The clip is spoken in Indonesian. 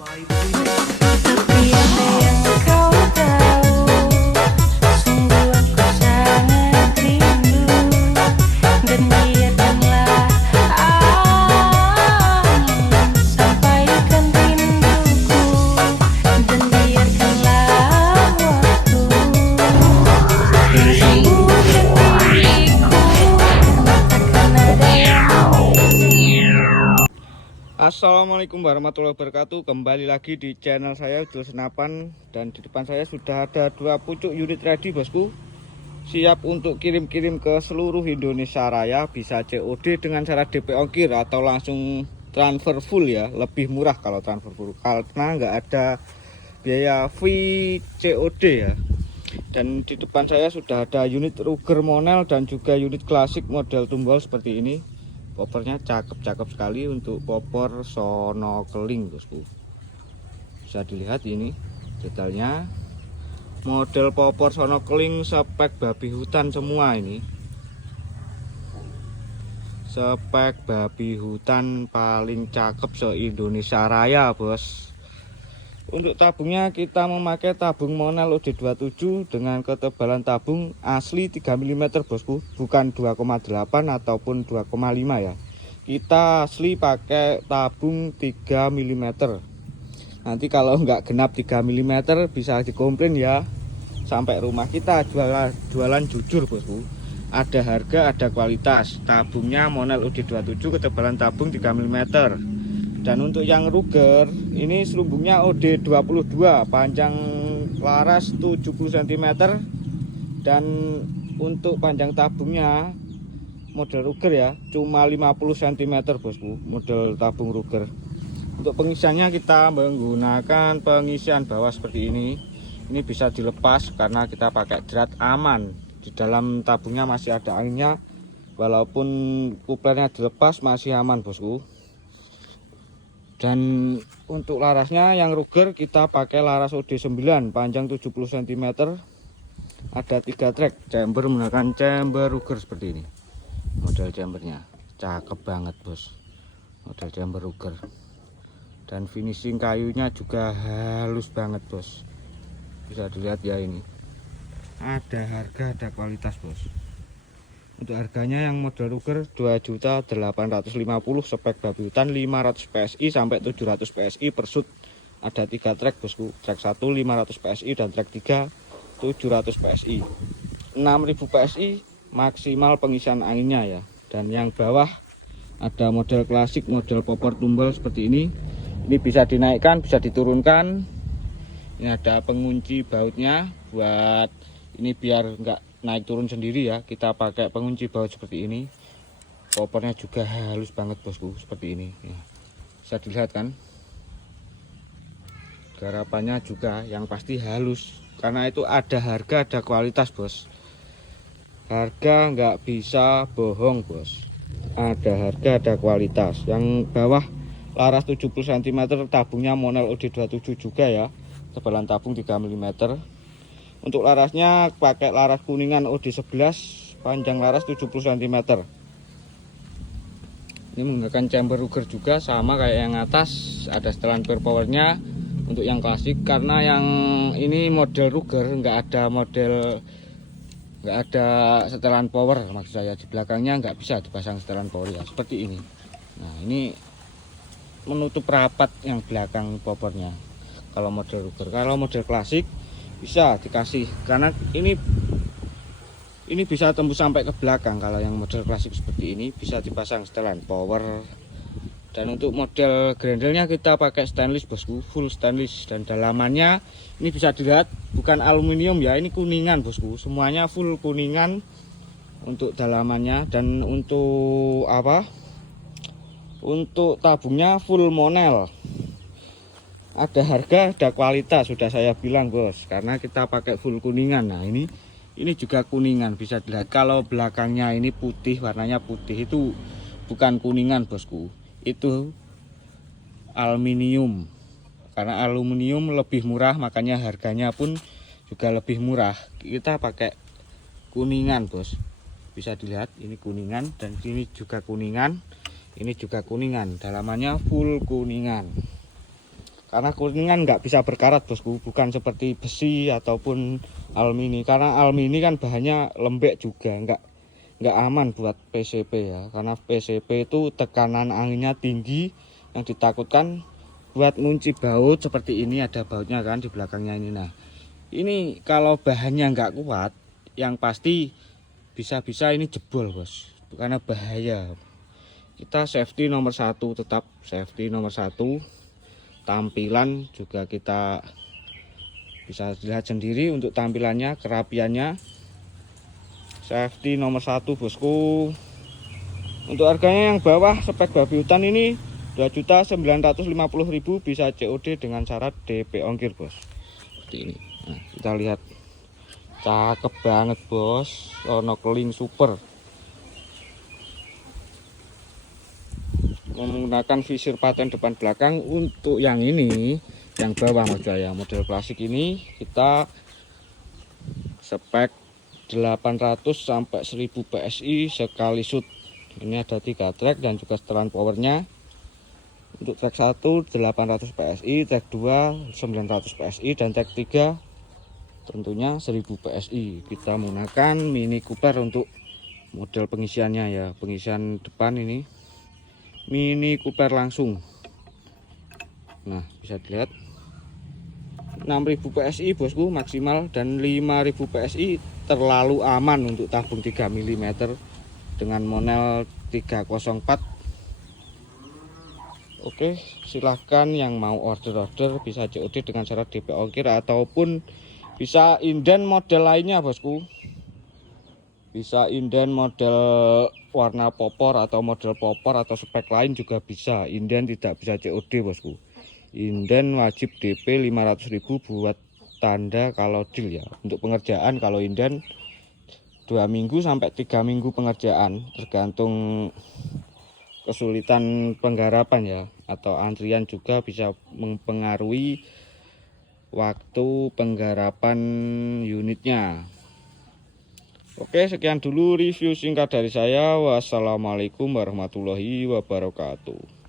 Tapi apa yang kau tahu, sungguh aku sangat rindu. Dan biarkanlah angin sampaikan rinduku. Dan biarkanlah waktu sembuhkan diriku. Takkan ada yang Assalamualaikum warahmatullahi wabarakatuh. Kembali lagi di channel saya Udul Senapan. Dan di depan saya sudah ada 2 pucuk unit ready bosku, siap untuk kirim-kirim ke seluruh Indonesia Raya. Bisa COD dengan cara DP ongkir atau langsung transfer full ya. Lebih murah kalau transfer full karena nggak ada biaya fee COD ya. Dan di depan saya sudah ada unit Ruger Monel dan juga unit klasik model tumbal seperti ini. Popornya cakep-cakep sekali untuk popor sono keling bosku. Bisa dilihat ini detailnya. Model popor sono keling spek babi hutan semua ini. Spek babi hutan paling cakep se-Indonesia Raya bos. Untuk tabungnya kita memakai tabung Monel OD27 dengan ketebalan tabung asli 3 mm bosku, bukan 2,8 ataupun 2,5 ya. Kita asli pakai tabung 3 mm. Nanti kalau nggak genap 3 mm bisa dikomplain ya. Sampai rumah kita jualan jujur bosku. Ada harga, ada kualitas. Tabungnya Monel OD27, ketebalan tabung 3 mm. Dan untuk yang Ruger ini selumbungnya OD22, panjang laras 70 cm. Dan untuk panjang tabungnya model Ruger ya cuma 50 cm bosku, model tabung Ruger. Untuk pengisiannya kita menggunakan pengisian bawah seperti ini. Ini bisa dilepas karena kita pakai jerat aman. Di dalam tabungnya masih ada anginnya, walaupun kuplernya dilepas masih aman bosku. Dan untuk larasnya yang Ruger kita pakai laras OD9 panjang 70 cm. Ada 3 track chamber, menggunakan chamber Ruger seperti ini. Model chambernya cakep banget bos, model chamber Ruger. Dan finishing kayunya juga halus banget bos. Bisa dilihat ya, ini ada harga, ada kualitas bos. Untuk harganya yang model Ruger 2.850.000, spek babi hutan 500 PSI sampai 700 PSI per shoot. Ada 3 track bosku, track 1 500 PSI dan track 3 700 PSI. 6000 PSI maksimal pengisian anginnya ya. Dan yang bawah ada model klasik, model popor tumbal seperti ini. Ini bisa dinaikkan, bisa diturunkan. Ini ada pengunci bautnya buat ini biar enggak naik turun sendiri ya. Kita pakai pengunci baut seperti ini. Popornya juga halus banget bosku, seperti ini ya. Bisa dilihat kan, garapannya juga yang pasti halus. Karena itu ada harga, ada kualitas bos. Harga nggak bisa bohong bos. Ada harga, ada kualitas. Yang bawah laras 70 cm, tabungnya Monel OD27 juga ya. Tebalan tabung 3 mm. Untuk larasnya pakai laras kuningan OD11, panjang laras 70 cm. Ini menggunakan chamber Ruger juga, sama kayak yang atas. Ada setelan powernya untuk yang klasik. Karena yang ini model Ruger nggak ada setelan power, maksud saya di belakangnya nggak bisa dipasang setelan power ya, seperti ini. Nah ini menutup rapat yang belakang powernya kalau model Ruger. Kalau model klasik bisa dikasih, karena ini bisa tembus sampai ke belakang. Kalau yang model klasik seperti ini bisa dipasang setelan power. Dan untuk model grendelnya kita pakai stainless bosku, full stainless. Dan dalamannya ini bisa dilihat bukan aluminium ya, ini kuningan bosku, semuanya full kuningan untuk dalamannya. Dan untuk untuk tabungnya full Monel. Ada harga, ada kualitas, sudah saya bilang bos, karena kita pakai full kuningan. Nah ini juga kuningan, bisa dilihat. Kalau belakangnya ini putih, warnanya putih, itu bukan kuningan bosku, itu aluminium. Karena aluminium lebih murah, makanya harganya pun juga lebih murah. Kita pakai kuningan bos, bisa dilihat ini kuningan, dan ini juga kuningan, ini juga kuningan, dalamannya full kuningan. Karena kuningan nggak bisa berkarat bosku, bukan seperti besi ataupun alumini. Karena alumini kan bahannya lembek juga, nggak aman buat PCP ya. Karena PCP itu tekanan anginnya tinggi, yang ditakutkan buat ngunci baut seperti ini, ada bautnya kan di belakangnya ini. Nah ini kalau bahannya nggak kuat, yang pasti bisa-bisa ini jebol bos, karena bahaya. Kita safety nomor satu, tetap safety nomor satu. Tampilan juga kita bisa lihat sendiri untuk tampilannya, kerapiannya. Safety nomor satu bosku. Untuk harganya yang bawah spek babi hutan ini 2.950.000, bisa COD dengan syarat DP ongkir bos. Seperti ini. Nah, kita lihat cakep banget bos, ono keling super. Menggunakan visir paten depan belakang. Untuk yang ini, yang bawah Mas Jaya, model klasik ini kita spek 800 sampai 1000 PSI sekali shoot. Ini ada 3 track dan juga setelan powernya. Untuk track 1 800 PSI, track 2 900 PSI, dan track 3 tentunya 1000 PSI. Kita menggunakan Mini Cooper untuk model pengisiannya ya. Pengisian depan ini Mini Cooper langsung. Nah bisa dilihat 6000 PSI bosku maksimal, dan 5000 PSI terlalu aman untuk tabung 3 mm dengan monel 304. Oke, silahkan yang mau order bisa COD dengan syarat DP ongkir, ataupun bisa inden model lainnya bosku. Bisa inden model warna popor atau model popor atau spek lain juga bisa. Inden tidak bisa COD bosku. Inden wajib DP 500.000 buat tanda kalau deal ya. Untuk pengerjaan kalau inden 2 minggu sampai 3 minggu pengerjaan, tergantung kesulitan penggarapan ya, atau antrian juga bisa mempengaruhi waktu penggarapan unitnya. Oke, sekian dulu review singkat dari saya. Wassalamualaikum warahmatullahi wabarakatuh.